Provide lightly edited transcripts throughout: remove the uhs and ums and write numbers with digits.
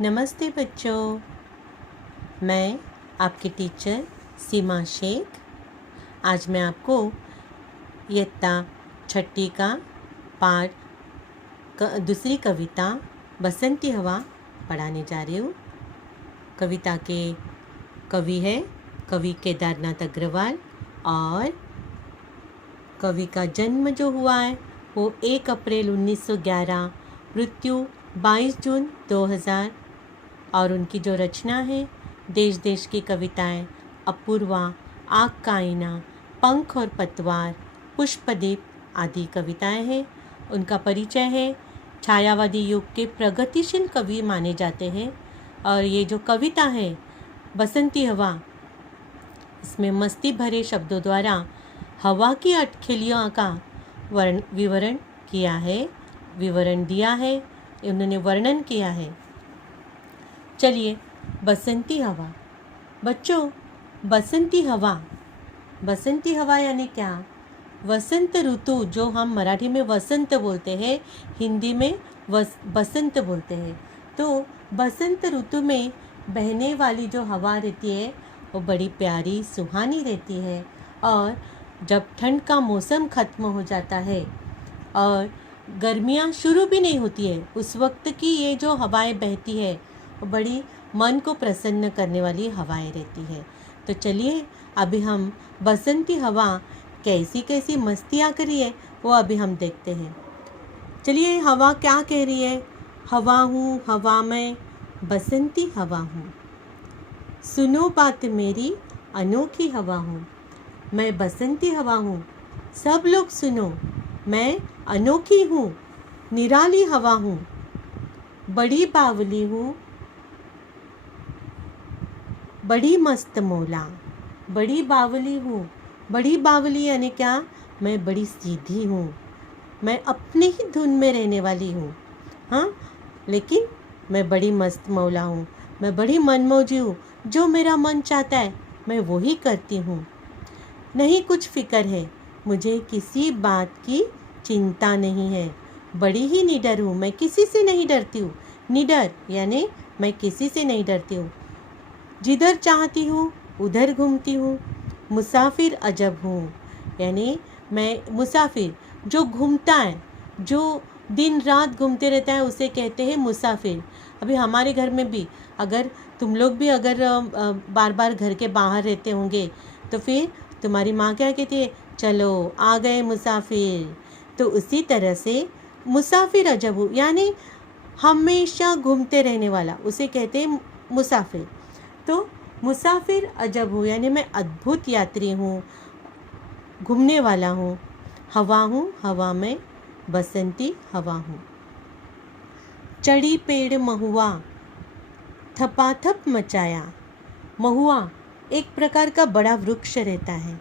नमस्ते बच्चों, मैं आपकी टीचर सीमा शेख। आज मैं आपको इयत्ता छठी का पाठ दूसरी कविता बसंती हवा पढ़ाने जा रही हूँ। कविता के कवि है कवि केदारनाथ अग्रवाल और कवि का जन्म जो हुआ है वो 1 अप्रैल 1911, मृत्यु 22 जून 2000। और उनकी जो रचना है देश देश की कविताएं, अपूर्वा, आग का आईना, पंख और पतवार, पुष्पदीप आदि कविताएं हैं। उनका परिचय है छायावादी युग के प्रगतिशील कवि माने जाते हैं। और ये जो कविता है बसंती हवा, इसमें मस्ती भरे शब्दों द्वारा हवा की अटखेलियों का विवरण किया है, विवरण दिया है, उन्होंने वर्णन किया है। चलिए, बसंती हवा। बच्चों, बसंती हवा यानी क्या? वसंत ऋतु, जो हम मराठी में वसंत बोलते हैं, हिंदी में बसंत बोलते हैं। तो बसंत ऋतु में बहने वाली जो हवा रहती है वो बड़ी प्यारी सुहानी रहती है। और जब ठंड का मौसम ख़त्म हो जाता है और गर्मियाँ शुरू भी नहीं होती है, उस वक्त की ये जो हवाएं बहती है बड़ी मन को प्रसन्न करने वाली हवाएं रहती है। तो चलिए, अभी हम बसंती हवा कैसी कैसी मस्तियाँ करी है वो अभी हम देखते हैं। चलिए, हवा क्या कह रही है? हवा हूँ, हवा मैं, बसंती हवा हूँ। सुनो बात मेरी, अनोखी हवा हूँ। मैं बसंती हवा हूँ, सब लोग सुनो। मैं अनोखी हूँ, निराली हवा हूँ। बड़ी बावली हूँ, बड़ी मस्त मौला। बड़ी बावली हूँ, बड़ी बावली यानी क्या? मैं बड़ी सीधी हूँ, मैं अपने ही धुन में रहने वाली हूँ। हाँ, लेकिन मैं बड़ी मस्त मौला हूँ, मैं बड़ी मनमौजी हूँ। जो मेरा मन चाहता है मैं वही करती हूँ। नहीं कुछ फिक्र है, मुझे किसी बात की चिंता नहीं है। बड़ी ही निडर हूँ, मैं किसी से नहीं डरती हूँ। निडर यानी मैं किसी से नहीं डरती हूँ। जिधर चाहती हूँ उधर घूमती हूँ। मुसाफिर अजब हूँ, यानी मैं मुसाफिर, जो घूमता है, जो दिन रात घूमते रहता है, उसे कहते हैं मुसाफिर। अभी हमारे घर में भी, अगर तुम लोग भी अगर बार बार घर के बाहर रहते होंगे तो फिर तुम्हारी माँ क्या कहती है? चलो आ गए मुसाफिर। तो उसी तरह से मुसाफिर अजब हूँ यानी हमेशा घूमते रहने वाला, उसे कहते हैं मुसाफिर। तो मुसाफिर अजब हूँ यानी मैं अद्भुत यात्री हूँ, घूमने वाला हूँ। हवा हूँ, हवा में, बसंती हवा हूँ। चढ़ी पेड़ महुआ, थपाथप मचाया। महुआ एक प्रकार का बड़ा वृक्ष रहता है।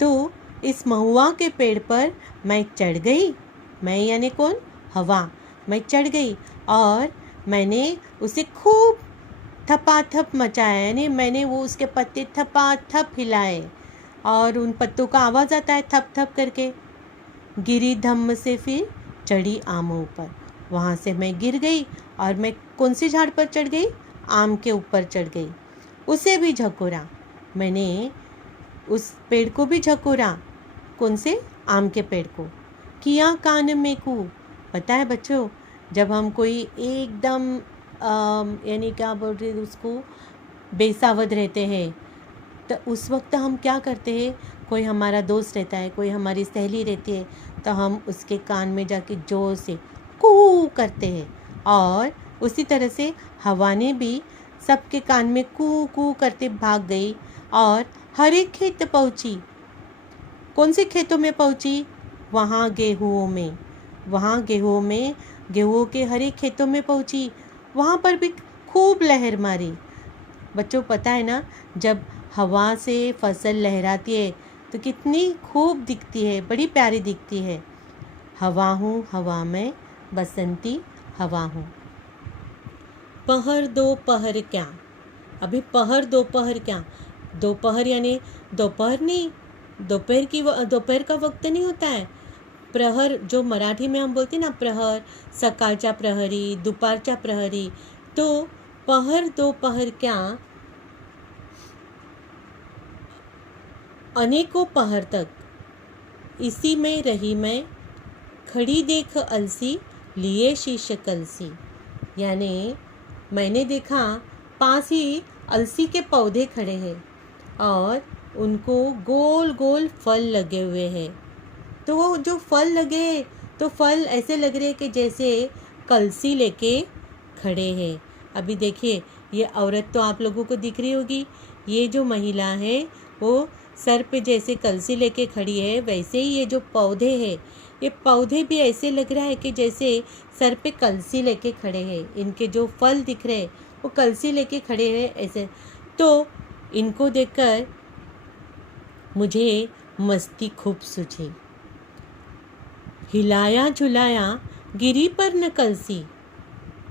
तो इस महुआ के पेड़ पर मैं चढ़ गई। मैं यानी कौन? हवा। मैं चढ़ गई और मैंने उसे खूब थपाथप मचाया, यानी मैंने वो उसके पत्ते थपाथप हिलाए और उन पत्तों का आवाज़ आता है थप थप करके। गिरी धम्म से फिर चढ़ी आमों पर। वहाँ से मैं गिर गई और मैं कौन से झाड़ पर चढ़ गई? आम के ऊपर चढ़ गई। उसे भी झकोरा, मैंने उस पेड़ को भी झकोरा। कौन से? आम के पेड़ को। किया कान में कू। पता है बच्चों, जब हम कोई एकदम यानी क्या बोल रहे उसको, बेसावध रहते हैं, तो उस वक्त हम क्या करते हैं? कोई हमारा दोस्त रहता है, कोई हमारी सहेली रहती है, तो हम उसके कान में जाके जोर से कू करते हैं। और उसी तरह से हवा ने भी सबके कान में कू कू करते भाग गई और हर एक खेत पहुंची। कौन से खेतों में पहुंची? वहाँ गेहूँ में। वहाँ गेहूँ में, गेहूँ के हर एक खेतों में पहुंची। वहाँ पर भी खूब लहर मारी। बच्चों, पता है ना, जब हवा से फसल लहराती है तो कितनी खूब दिखती है, बड़ी प्यारी दिखती है। हवा हूँ, हवा में, बसंती हवा हूँ। पहर दो पहर क्या? अभी पहर दोपहर क्या? दोपहर यानी दोपहर नहीं, दोपहर का वक्त नहीं होता है। प्रहर, जो मराठी में हम बोलते ना, प्रहर, सकाळच्या प्रहरी, दुपारच्या प्रहरी। तो पहर दो पहर क्या अनेकों पहर तक इसी में रही मैं, खड़ी देख अलसी लिए शीश कलसी। यानी मैंने देखा पास ही अलसी के पौधे खड़े हैं और उनको गोल गोल फल लगे हुए हैं। तो वो जो फल लगे तो फल ऐसे लग रहे कि जैसे कलसी लेके खड़े हैं। अभी देखिए ये औरत तो आप लोगों को दिख रही होगी, ये जो महिला है वो सर पे जैसे कलसी लेके खड़ी है, वैसे ही ये जो पौधे हैं ये पौधे भी ऐसे लग रहा है कि जैसे सर पे कलसी लेके खड़े हैं। इनके जो फल दिख रहे हैं वो कलसी लेके खड़े हैं ऐसे। तो इनको देखकर मुझे मस्ती खूब सूझी। हिलाया झुलाया गिरी पर न कलसी।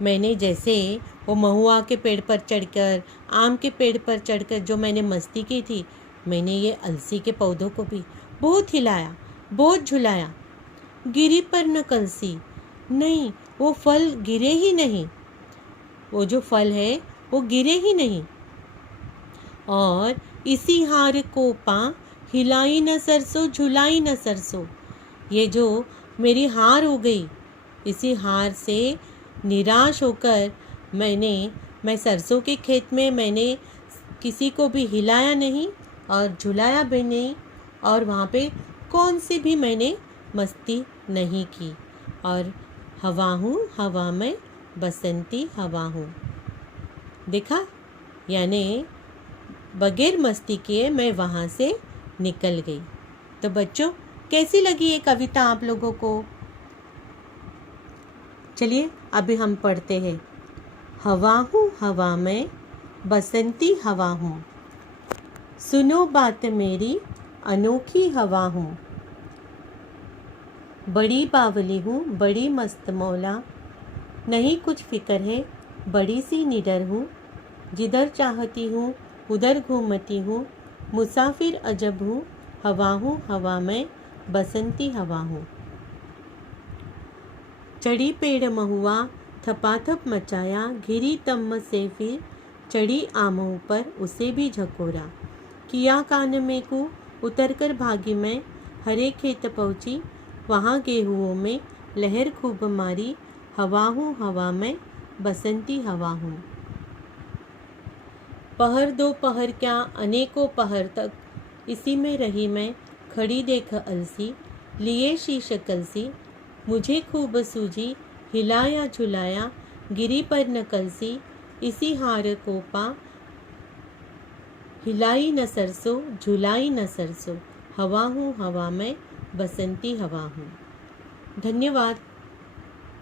मैंने जैसे वो महुआ के पेड़ पर चढ़कर, आम के पेड़ पर चढ़कर जो मैंने मस्ती की थी, मैंने ये अलसी के पौधों को भी बहुत हिलाया, बहुत झुलाया। गिरी पर न कलसी, नहीं वो फल गिरे ही नहीं, वो जो फल है वो गिरे ही नहीं। और इसी हार को पा हिलाई न सरसों झुलाई न सरसों। ये जो मेरी हार हो गई, इसी हार से निराश होकर मैं सरसों के खेत में मैंने किसी को भी हिलाया नहीं और झुलाया भी नहीं, और वहाँ पे कौन सी भी मैंने मस्ती नहीं की। और हवा हूँ हवा में बसंती हवा हूँ। देखा, यानी बगैर मस्ती किए मैं वहाँ से निकल गई। तो बच्चों, कैसी लगी ये कविता आप लोगों को? चलिए अभी हम पढ़ते हैं। हवा हूँ हवा में बसंती हवा हूँ, सुनो बात मेरी अनोखी हवा हूँ। बड़ी बावली हूँ बड़ी मस्त मौला, नहीं कुछ फिक्र है बड़ी सी निडर हूँ। जिधर चाहती हूँ उधर घूमती हूँ, मुसाफिर अजब हूँ हवा में बसंती हवा हूँ। चढ़ी पेड़ महुआ थपाथप मचाया, घिरी तम से फिर चढ़ी आमों पर उसे भी झकोरा। किया कान में को उतर कर भागी मैं, हरे खेत पहुँची वहाँ गेहुओं में लहर खूब मारी। हवा हूँ हवा में बसंती हवा हूँ। पहर दो पहर क्या अनेकों पहर तक इसी में रही मैं, खड़ी देख अलसी लिए शीश कलसी। मुझे खूब सूझी हिलाया झुलाया गिरी पर न कलसी। इसी हार को पा हिलाई न सरसों झुलाई न सरसों। हवा हूँ हवा में बसंती हवा हूँ। धन्यवाद।